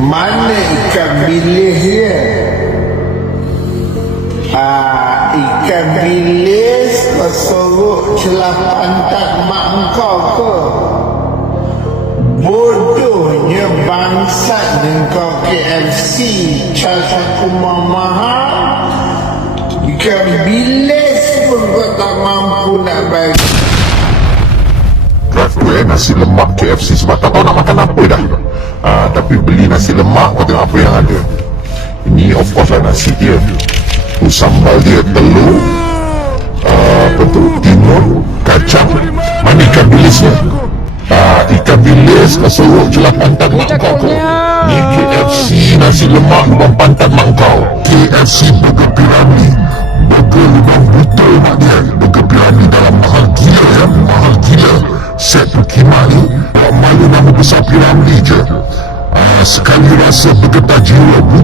Mana ikan bilis dia? Ikan bilis kau sorok celah pantat mak engkau ke? Bodohnya bangsat engkau KFC cas aku mahal. Ikan bilis pun kau tak mampu nak bagi. Drive tu nasi lemak KFC sebab tak tahu nak makan apa dah. Tapi beli nasi lemak, kau tengok apa yang ada. Ini of course lah nasi dia. Tu sambal dia, telur, apa tu, timun, kacang. Mana ikan bilisnya? Ikan bilis kau sorok jelah pantat mak kau ke? Ni KFC nasi lemak lubang pantat mak kau. KFC burger piramid. Burger lubang buta mak dia. Burger piramid dalam mahal gila ya, mahal gila. Set tu kimak ni malu nama besar piramid je. Sekali rasa bergetar jiwa.